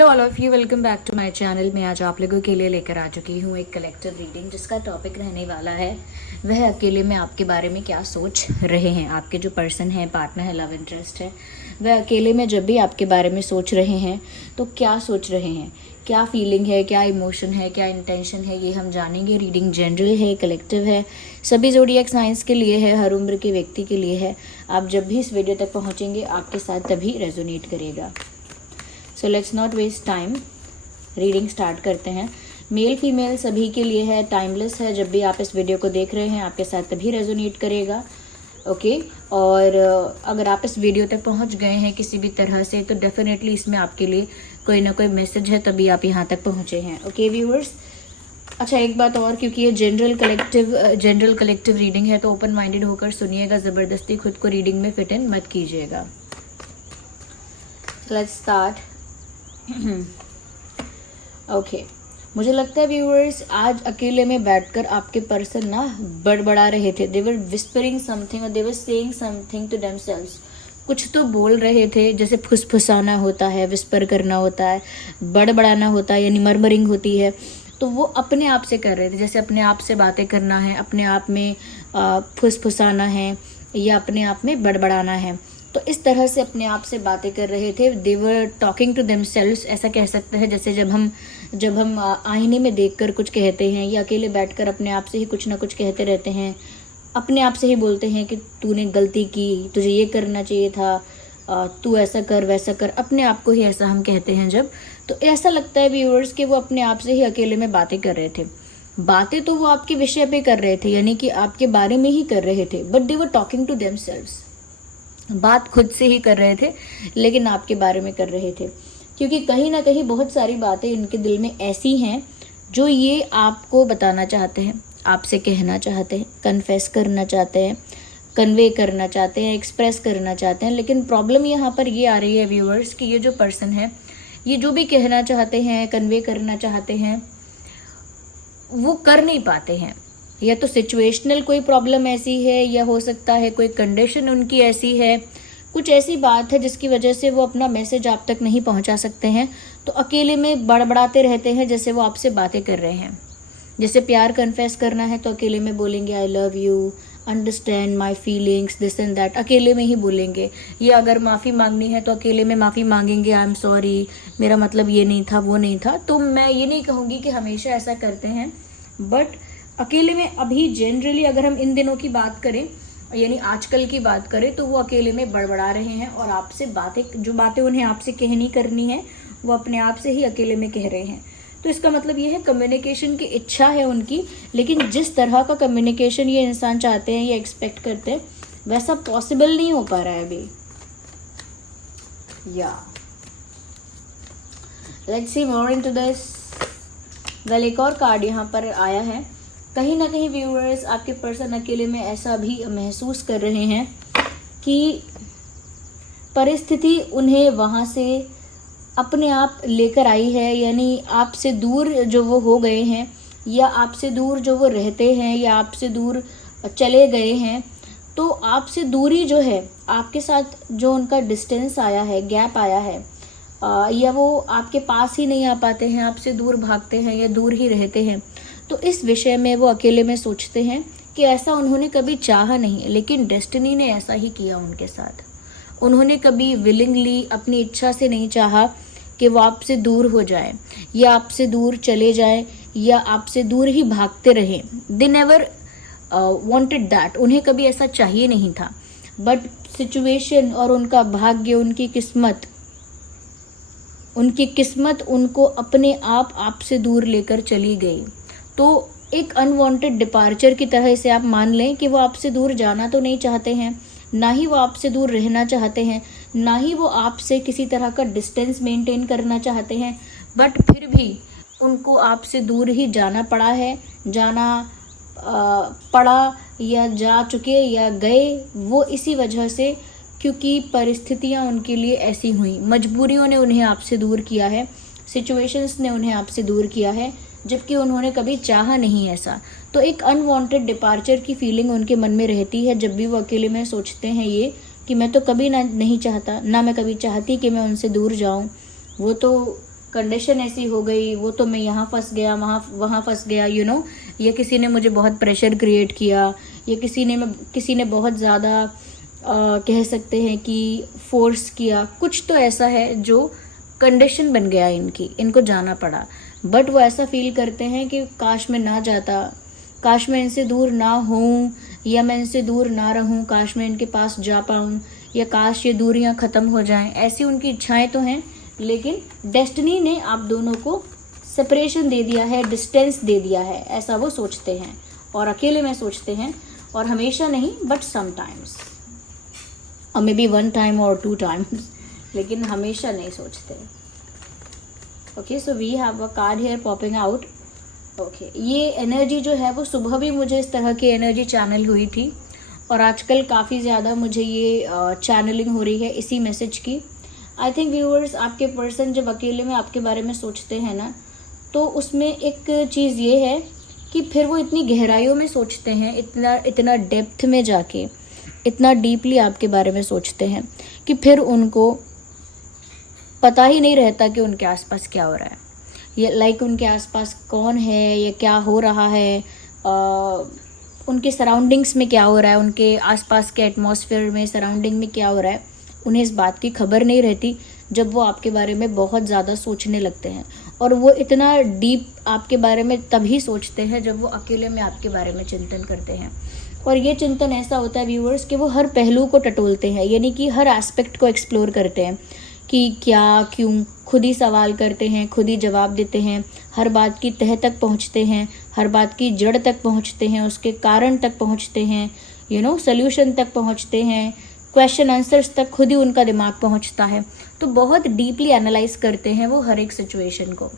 Hello all of you, welcome back to my channel. मैं आज आप लोगों के लिए लेकर आ चुकी हूँ एक कलेक्टिव रीडिंग जिसका टॉपिक रहने वाला है वह अकेले में आपके बारे में क्या सोच रहे हैं। आपके जो पर्सन है, पार्टनर है, लव इंटरेस्ट है, वह अकेले में जब भी आपके बारे में सोच रहे हैं तो क्या सोच रहे हैं, क्या फीलिंग है, क्या इमोशन है, क्या इंटेंशन है, ये हम जानेंगे। रीडिंग जनरल है, कलेक्टिव है, सभी ज़ोडिएक साइंस के लिए है, हर उम्र के व्यक्ति के लिए है। आप जब भी इस वीडियो तक पहुँचेंगे आपके साथ तभी रेजोनेट करेगा। So let's not waste time, reading start करते हैं। मेल फीमेल सभी के लिए है, टाइमलेस है। जब भी आप इस वीडियो को देख रहे हैं आपके साथ तभी रेजोनेट करेगा। ओके और अगर आप इस वीडियो तक पहुंच गए हैं किसी भी तरह से तो डेफिनेटली इसमें आपके लिए कोई ना कोई मैसेज है, तभी आप यहाँ तक पहुँचे हैं। ओके व्यूअर्स, अच्छा एक बात और, क्योंकि ये जनरल कलेक्टिव रीडिंग है तो ओपन माइंडेड होकर सुनिएगा, ज़बरदस्ती खुद को रीडिंग में फिट इन मत कीजिएगा। Let's start. ओके, मुझे लगता है व्यूअर्स आज अकेले में बैठकर आपके पर्सन ना बड़बड़ा रहे थे। दे वर विस्परिंग समथिंग और they were saying something to themselves. कुछ तो बोल रहे थे, जैसे फुसफुसाना होता है, विस्पर करना होता है, बड़बड़ाना होता है, यानी मरमरिंग होती है। तो वो अपने आप से कर रहे थे, जैसे अपने आप से बातें करना है, अपने आप में फुसफुसाना है या अपने आप में बड़बड़ाना है। तो इस तरह से अपने आप से बातें कर रहे थे। दे वर टॉकिंग टू देमसेल्व्स, ऐसा कह सकते हैं जैसे जब हम आईने में देखकर कुछ कहते हैं या अकेले बैठकर अपने आप से ही कुछ ना कुछ कहते रहते हैं, अपने आप से ही बोलते हैं कि तूने गलती की, तुझे ये करना चाहिए था, तू ऐसा कर वैसा कर। अपने आप को ही ऐसा हम कहते हैं जब, तो ऐसा लगता है व्यूअर्स कि वो अपने आप से ही अकेले में बातें कर रहे थे। बातें तो वो आपके विषय पे कर रहे थे, यानी कि आपके बारे में ही कर रहे थे, but they were talking to themselves. बात खुद से ही कर रहे थे लेकिन आपके बारे में कर रहे थे, क्योंकि कहीं ना कहीं बहुत सारी बातें इनके दिल में ऐसी हैं जो ये आपको बताना चाहते हैं, आपसे कहना चाहते हैं, कन्फेस करना चाहते हैं, कन्वे करना चाहते हैं, एक्सप्रेस करना चाहते हैं। लेकिन प्रॉब्लम यहाँ पर ये आ रही है व्यूअर्स कि ये जो पर्सन है, ये जो भी कहना चाहते हैं, कन्वे करना चाहते हैं, वो कर नहीं पाते हैं। या तो सिचुएशनल कोई प्रॉब्लम ऐसी है, या हो सकता है कोई कंडीशन उनकी ऐसी है, कुछ ऐसी बात है जिसकी वजह से वो अपना मैसेज आप तक नहीं पहुंचा सकते हैं। तो अकेले में बड़बड़ाते रहते हैं, जैसे वो आपसे बातें कर रहे हैं। जैसे प्यार कन्फेस करना है तो अकेले में बोलेंगे I love you, understand my feelings, this and that, अकेले में ही बोलेंगे। या अगर माफ़ी मांगनी है तो अकेले में माफ़ी मांगेंगे, आई एम सॉरी, मेरा मतलब ये नहीं था, वो नहीं था। तो मैं ये नहीं कहूँगी कि हमेशा ऐसा करते हैं, बट अकेले में अभी जनरली अगर हम इन दिनों की बात करें, यानी आजकल की बात करें, तो वो अकेले में बड़बड़ा रहे हैं और आपसे जो बातें उन्हें आपसे कहनी करनी है वो अपने आप से ही अकेले में कह रहे हैं। तो इसका मतलब ये है कम्युनिकेशन की इच्छा है उनकी, लेकिन जिस तरह का कम्युनिकेशन ये इंसान चाहते हैं या एक्सपेक्ट करते हैं वैसा पॉसिबल नहीं हो पा रहा है अभी। या let's see more into this. Well, एक और कार्ड यहाँ पर आया है। कहीं ना कहीं व्यूअर्स आपके पर्सन अकेले में ऐसा भी महसूस कर रहे हैं कि परिस्थिति उन्हें वहाँ से अपने आप लेकर आई है, यानी आपसे दूर जो वो हो गए हैं, या आपसे दूर जो वो रहते हैं, या आपसे दूर चले गए हैं। तो आपसे दूरी जो है, आपके साथ जो उनका डिस्टेंस आया है, गैप आया है, या वो आपके पास ही नहीं आ पाते हैं, आपसे दूर भागते हैं या दूर ही रहते हैं। तो इस विषय में वो अकेले में सोचते हैं कि ऐसा उन्होंने कभी चाहा नहीं, लेकिन डेस्टिनी ने ऐसा ही किया उनके साथ। उन्होंने कभी विलिंगली अपनी इच्छा से नहीं चाहा कि वो आपसे दूर हो जाए या आपसे दूर चले जाए या आपसे दूर ही भागते रहें। दे नेवर वांटेड दैट, उन्हें कभी ऐसा चाहिए नहीं था, बट सिचुएशन और उनका भाग्य, उनकी किस्मत उनको अपने आप आपसे दूर लेकर चली गई। तो एक अनवांटेड डिपार्चर की तरह इसे आप मान लें कि वो आपसे दूर जाना तो नहीं चाहते हैं, ना ही वो आपसे दूर रहना चाहते हैं, ना ही वो आपसे किसी तरह का डिस्टेंस मेंटेन करना चाहते हैं, बट फिर भी उनको आपसे दूर ही जाना पड़ा या जा चुके या गए, वो इसी वजह से, क्योंकि परिस्थितियां उनके लिए ऐसी हुई, मजबूरियों ने उन्हें आपसे दूर किया है, सिचुएशंस ने उन्हें आपसे दूर किया है, जबकि उन्होंने कभी चाहा नहीं ऐसा। तो एक अनवांटेड डिपार्चर की फीलिंग उनके मन में रहती है जब भी वो अकेले में सोचते हैं ये कि मैं तो कभी नहीं चाहता, ना मैं कभी चाहती कि मैं उनसे दूर जाऊं। वो तो कंडीशन ऐसी हो गई, वो तो मैं यहाँ फंस गया, वहाँ फंस गया, यू नो, या किसी ने मुझे बहुत प्रेशर क्रिएट किया, या किसी ने बहुत ज़्यादा कह सकते हैं कि फोर्स किया, कुछ तो ऐसा है जो कंडीशन बन गया इनको जाना पड़ा। बट वो ऐसा फील करते हैं कि काश मैं ना जाता, काश मैं इनसे दूर ना हूँ, या मैं इनसे दूर ना रहूँ, काश मैं इनके पास जा पाऊँ, या काश ये दूरियां ख़त्म हो जाएं। ऐसी उनकी इच्छाएं तो हैं, लेकिन डेस्टिनी ने आप दोनों को सेपरेशन दे दिया है, डिस्टेंस दे दिया है, ऐसा वो सोचते हैं और अकेले में सोचते हैं। और हमेशा नहीं, बट समटाइम्स, और मे बी 1 टाइम और 2 टाइम्स, लेकिन हमेशा नहीं सोचते। Okay, so we have a card here popping out. Okay, ये एनर्जी जो है वो सुबह भी मुझे इस तरह की एनर्जी चैनल हुई थी, और आजकल काफ़ी ज़्यादा मुझे ये चैनलिंग हो रही है इसी मैसेज की। आई थिंक व्यूअर्स, आपके पर्सन जब अकेले में आपके बारे में सोचते हैं ना, तो उसमें एक चीज़ ये है कि फिर वो इतनी गहराइयों में सोचते हैं, इतना डेप्थ में जाके, इतना डीपली आपके बारे में सोचते हैं कि फिर उनको पता ही नहीं रहता कि उनके आसपास क्या हो रहा है, या लाइक उनके आसपास कौन है, या क्या हो रहा है, उनके सराउंडिंग्स में क्या हो रहा है, उनके आसपास के एटमॉस्फेयर में, सराउंडिंग में क्या हो रहा है, उन्हें इस बात की खबर नहीं रहती जब वो आपके बारे में बहुत ज़्यादा सोचने लगते हैं। और वो इतना डीप आपके बारे में तभी सोचते हैं जब वो अकेले में आपके बारे में चिंतन करते हैं। और ये चिंतन ऐसा होता है व्यूअर्स कि वो हर पहलू को टटोलते हैं, यानी कि हर एस्पेक्ट को एक्सप्लोर करते हैं कि क्या, क्यों, खुद ही सवाल करते हैं, खुद ही जवाब देते हैं, हर बात की तह तक पहुंचते हैं, हर बात की जड़ तक पहुंचते हैं, उसके कारण तक पहुंचते हैं, यू नो, सोल्यूशन तक पहुंचते हैं, क्वेश्चन आंसर्स तक खुद ही उनका दिमाग पहुंचता है। तो बहुत डीपली एनालाइज करते हैं वो हर एक सिचुएशन को।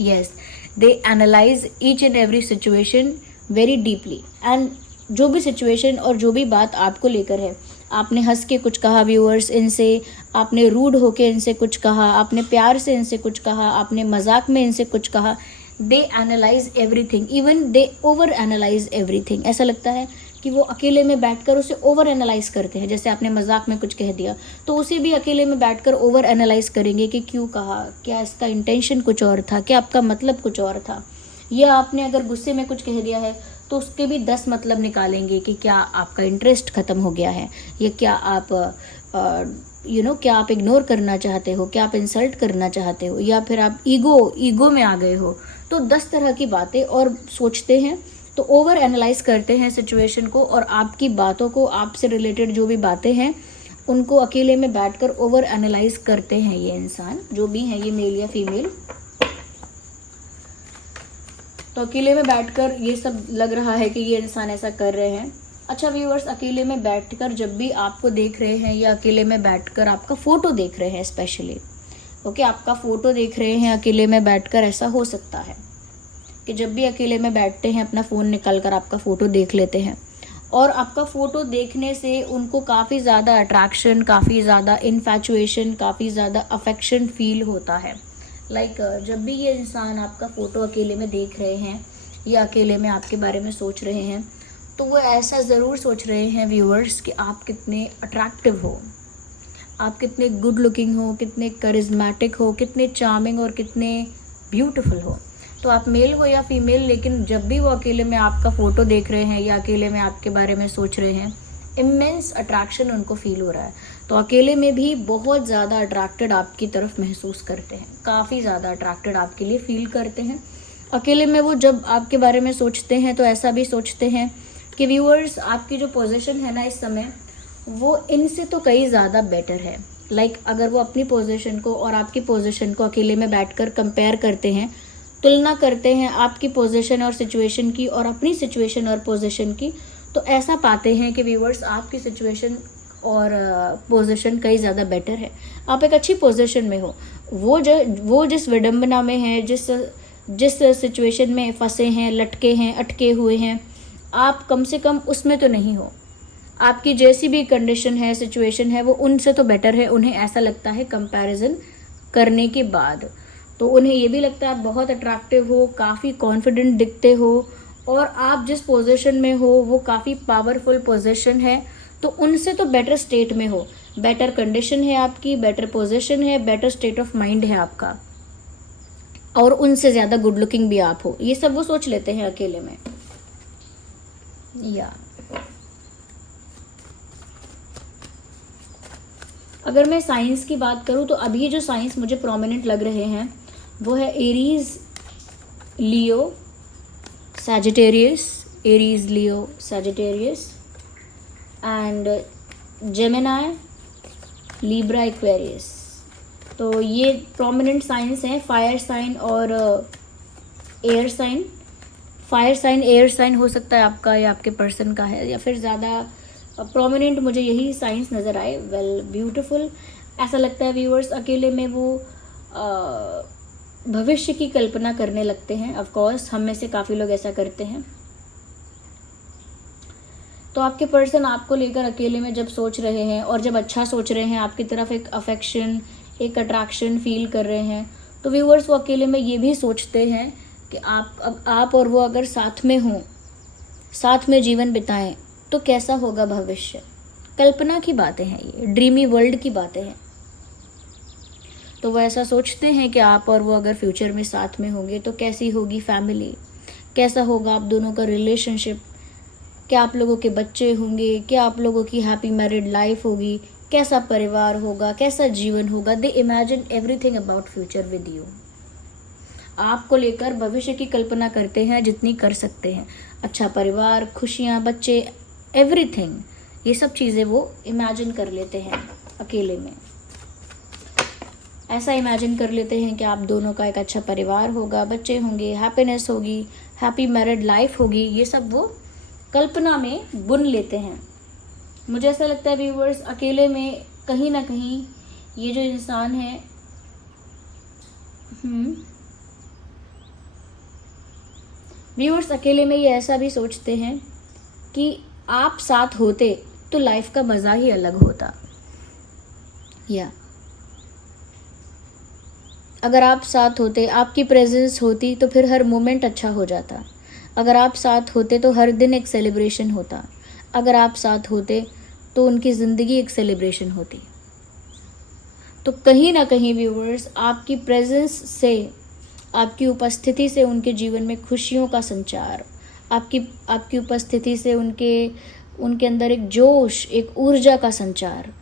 Yes, they analyse each and every situation very deeply. And जो भी सिचुएशन और जो भी बात आपको लेकर है, आपने हंस के कुछ कहा व्यूअर्स इनसे, आपने रूड होके इनसे कुछ कहा, आपने प्यार से इनसे कुछ कहा, आपने मजाक में इनसे कुछ कहा, they analyse everything, even they over analyse everything. ऐसा लगता है कि वो अकेले में बैठकर उसे ओवर एनालाइज करते हैं। जैसे आपने मजाक में कुछ कह दिया तो उसे भी अकेले में बैठकर ओवर एनालाइज करेंगे कि क्यों कहा, क्या इसका इंटेंशन कुछ और था, क्या आपका मतलब कुछ और था। या आपने अगर गुस्से में कुछ कह दिया है तो उसके भी 10 मतलब निकालेंगे कि क्या आपका इंटरेस्ट ख़त्म हो गया है, या क्या आप क्या आप इग्नोर करना चाहते हो, क्या आप इंसल्ट करना चाहते हो, या फिर आप ईगो में आ गए हो। तो 10 तरह की बातें और सोचते हैं, तो ओवर एनालाइज करते हैं सिचुएशन को, और आपकी बातों को, आपसे रिलेटेड जो भी बातें हैं उनको अकेले में बैठकर ओवर एनालाइज करते हैं ये इंसान, जो भी हैं, ये मेल या फीमेल। तो अकेले में बैठकर ये सब लग रहा है कि ये इंसान ऐसा कर रहे हैं। अच्छा व्यूअर्स, अकेले में बैठकर जब भी आपको देख रहे हैं, या अकेले में बैठकर आपका फ़ोटो देख रहे हैं स्पेशली, ओके, आपका फ़ोटो देख रहे हैं अकेले में बैठकर, ऐसा हो सकता है कि जब भी अकेले में बैठते हैं अपना फ़ोन निकाल कर आपका फ़ोटो देख लेते हैं, और आपका फ़ोटो देखने से उनको काफ़ी ज़्यादा अट्रैक्शन, काफ़ी ज़्यादा इन्फैचुएशन, काफ़ी ज़्यादा अफेक्शन फील होता है। लाइक जब भी ये इंसान आपका फ़ोटो अकेले में देख रहे हैं या अकेले में आपके बारे में सोच रहे हैं, तो वो ऐसा ज़रूर सोच रहे हैं व्यूअर्स कि आप कितने अट्रैक्टिव हो, आप कितने गुड लुकिंग हो, कितने करिज्मेटिक हो, कितने चार्मिंग और कितने ब्यूटीफुल हो। तो आप मेल हो या फीमेल, लेकिन जब भी वो अकेले में आपका फ़ोटो देख रहे हैं या अकेले में आपके बारे में सोच रहे हैं, इमेंस अट्रैक्शन उनको फील हो रहा है। तो अकेले में भी बहुत ज़्यादा अट्रैक्टेड आपकी तरफ महसूस करते हैं, काफ़ी ज़्यादा अट्रैक्टेड आपके लिए फील करते हैं। अकेले में वो जब आपके बारे में सोचते हैं तो ऐसा भी सोचते हैं कि व्यूअर्स, आपकी जो पोजीशन है ना इस समय, वो इनसे तो कई ज़्यादा बेटर है। लाइक अगर वो अपनी पोजीशन को और आपकी पोजीशन को अकेले में बैठकर कंपेयर करते हैं, तुलना करते हैं आपकी पोजीशन और सिचुएशन की और अपनी सिचुएशन और पोजीशन की, तो ऐसा पाते हैं कि व्यूअर्स, आपकी सिचुएशन और पोजीशन कई ज़्यादा बेटर है। आप एक अच्छी पोजीशन में हो। वो जिस विडंबना में है, जिस सिचुएशन में फंसे हैं, लटके हैं, अटके हुए हैं, आप कम से कम उसमें तो नहीं हो। आपकी जैसी भी कंडीशन है, सिचुएशन है, वो उनसे तो बेटर है। उन्हें ऐसा लगता है कंपैरिजन करने के बाद। तो उन्हें ये भी लगता है आप बहुत अट्रैक्टिव हो, काफ़ी कॉन्फिडेंट दिखते हो, और आप जिस पोजीशन में हो वो काफ़ी पावरफुल पोजीशन है। तो उनसे तो बेटर स्टेट में हो, बेटर कंडीशन है आपकी, बेटर पोजीशन है, बेटर स्टेट ऑफ माइंड है आपका। और उनसे ज़्यादा गुड लुकिंग भी आप हो, ये सब वो सोच लेते हैं अकेले में। या अगर मैं साइंस की बात करूँ तो अभी जो साइंस मुझे प्रोमिनेंट लग रहे हैं वो है Aries, Leo, Sagittarius, Aries, Leo, Sagittarius and Gemini, Libra, Aquarius. तो ये प्रोमिनेंट साइंस हैं, फायर साइन और air sign. Fire sign, air sign हो सकता है आपका या आपके पर्सन का है, या फिर ज़्यादा प्रोमिनेंट मुझे यही साइंस नज़र आए। Well beautiful. ऐसा लगता है व्यूअर्स अकेले में वो भविष्य की कल्पना करने लगते हैं। ऑफ कोर्स हम में से काफ़ी लोग ऐसा करते हैं। तो आपके पर्सन आपको लेकर अकेले में जब सोच रहे हैं और जब अच्छा सोच रहे हैं, आपकी तरफ एक अफेक्शन, एक अट्रैक्शन फील कर रहे हैं, तो व्यूअर्स वो अकेले में ये भी सोचते हैं कि आप और वो अगर साथ में हों, साथ में जीवन बिताएं तो कैसा होगा भविष्य। कल्पना की बातें हैं, ये ड्रीमी वर्ल्ड की बातें हैं। तो वो ऐसा सोचते हैं कि आप और वो अगर फ्यूचर में साथ में होंगे तो कैसी होगी फैमिली, कैसा होगा आप दोनों का रिलेशनशिप, क्या आप लोगों के बच्चे होंगे, क्या आप लोगों की हैप्पी मैरिड लाइफ होगी, कैसा परिवार होगा, कैसा जीवन होगा। They imagine everything about future with you. आपको लेकर भविष्य की कल्पना करते हैं जितनी कर सकते हैं। अच्छा परिवार, खुशियाँ, बच्चे, एवरीथिंग, ये सब चीज़ें वो इमेजिन कर लेते हैं अकेले में। ऐसा इमेजिन कर लेते हैं कि आप दोनों का एक अच्छा परिवार होगा, बच्चे होंगे, हैप्पीनेस होगी, हैप्पी मैरिड लाइफ होगी। ये सब वो कल्पना में बुन लेते हैं। मुझे ऐसा लगता है व्यूअर्स अकेले में कहीं ना कहीं ये जो इंसान है व्यूअर्स अकेले में ये ऐसा भी सोचते हैं कि आप साथ होते तो लाइफ का मज़ा ही अलग होता। या अगर आप साथ होते, आपकी प्रेजेंस होती तो फिर हर मोमेंट अच्छा हो जाता। अगर आप साथ होते तो हर दिन एक सेलिब्रेशन होता। अगर आप साथ होते तो उनकी ज़िंदगी एक सेलिब्रेशन होती। तो कहीं ना कहीं व्यूअर्स आपकी प्रेजेंस से, आपकी उपस्थिति से उनके जीवन में खुशियों का संचार, आपकी उपस्थिति से उनके अंदर एक जोश, एक ऊर्जा का संचार,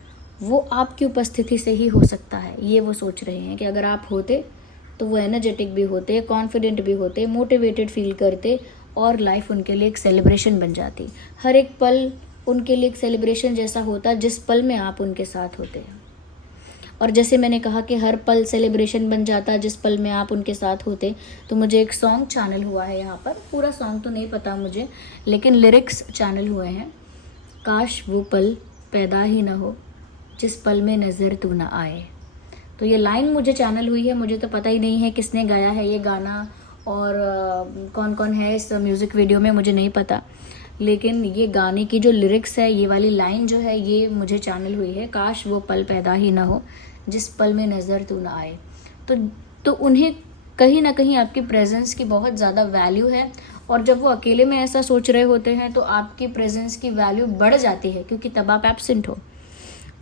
वो आपकी उपस्थिति से ही हो सकता है। ये वो सोच रहे हैं कि अगर आप होते तो वो एनर्जेटिक भी होते, कॉन्फिडेंट भी होते, मोटिवेटेड फील करते और लाइफ उनके लिए एक सेलिब्रेशन बन जाती। हर एक पल उनके लिए एक सेलिब्रेशन जैसा होता जिस पल में आप उनके साथ होते। और जैसे मैंने कहा कि हर पल सेलिब्रेशन बन जाता जिस पल में आप उनके साथ होते, तो मुझे एक सॉन्ग चैनल हुआ है यहाँ पर। पूरा सॉन्ग तो नहीं पता मुझे, लेकिन लिरिक्स चैनल हुए हैं। काश वो पल पैदा ही ना हो जिस पल में नज़र तू ना आए। तो ये लाइन मुझे चैनल हुई है, मुझे तो पता ही नहीं है किसने गाया है ये गाना और कौन कौन है इस म्यूज़िक वीडियो में, मुझे नहीं पता। लेकिन ये गाने की जो लिरिक्स है, ये वाली लाइन जो है, ये मुझे चैनल हुई है। काश वो पल पैदा ही ना हो जिस पल में नज़र तू ना आए। तो उन्हें कहीं ना कहीं आपकी प्रेजेंस की बहुत ज़्यादा वैल्यू है। और जब वो अकेले में ऐसा सोच रहे होते हैं तो आपकी प्रेजेंस की वैल्यू बढ़ जाती है, क्योंकि तब आप एब्सेंट हो।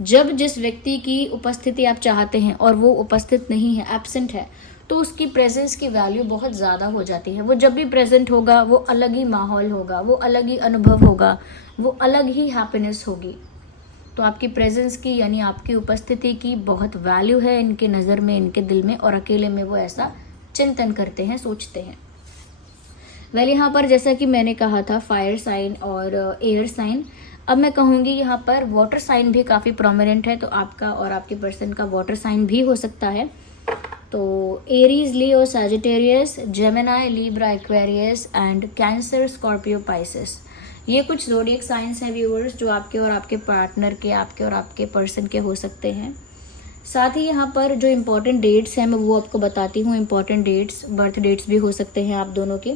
जब जिस व्यक्ति की उपस्थिति आप चाहते हैं और वो उपस्थित नहीं है, एब्सेंट है, तो उसकी प्रेजेंस की वैल्यू बहुत ज़्यादा हो जाती है। वो जब भी प्रेजेंट होगा वो अलग ही माहौल होगा, वो अलग ही अनुभव होगा, वो अलग ही हैप्पीनेस होगी। तो आपकी प्रेजेंस की, यानी आपकी उपस्थिति की बहुत वैल्यू है इनके नज़र में, इनके दिल में, और अकेले में वो ऐसा चिंतन करते हैं, सोचते हैं। वेल यहाँ पर जैसा कि मैंने कहा था फायर साइन और एयर साइन, अब मैं कहूँगी यहाँ पर वाटर साइन भी काफ़ी प्रोमिनेंट है। तो आपका और आपके पर्सन का वाटर साइन भी हो सकता है। तो Aries, Leo, Sagittarius, Gemini, Libra, Aquarius and cancer, Scorpio, Pisces, ये कुछ ज़ोडिएक साइंस हैं व्यूअर्स जो आपके और आपके पार्टनर के, आपके और आपके पर्सन के हो सकते हैं। साथ ही यहाँ पर जो इम्पोर्टेंट डेट्स हैं मैं वो आपको बताती हूँ। इम्पोर्टेंट डेट्स, बर्थ डेट्स भी हो सकते हैं आप दोनों के।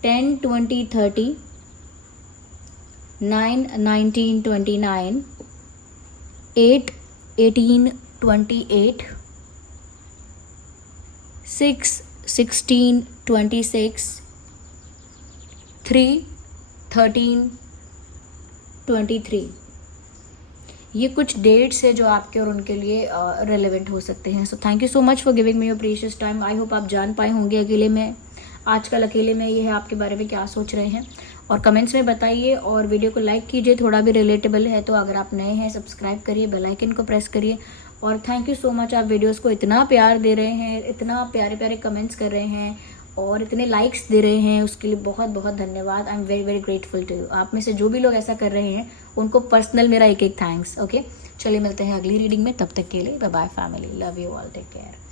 10, 20, 30, 9, 19, 29, 8, 18, 28, 6, 16, 26, 3, 13, 23। ये कुछ डेट्स है जो आपके और उनके लिए रेलेवेंट हो सकते हैं. So thank you so much for giving me your precious time. I hope आप जान पाए होंगे अकेले में, आजकल अकेले में ये है आपके बारे में क्या सोच रहे हैं. और कमेंट्स में बताइए और वीडियो को लाइक कीजिए, थोड़ा भी रिलेटेबल है तो. अगर आप नए हैं सब्सक्राइब करिए, बेल आइकन को प्रेस करिए. और थैंक यू सो मच, आप वीडियोस को इतना प्यार दे रहे हैं, इतना प्यारे प्यारे कमेंट्स कर रहे हैं और इतने लाइक्स दे रहे हैं, उसके लिए बहुत बहुत धन्यवाद. I am very very grateful to you. आप में से जो भी लोग ऐसा कर रहे हैं उनको पर्सनल मेरा एक थैंक्स. ओके, चलिए मिलते हैं अगली रीडिंग में. तब तक के लिए bye bye family. Love you all, take care.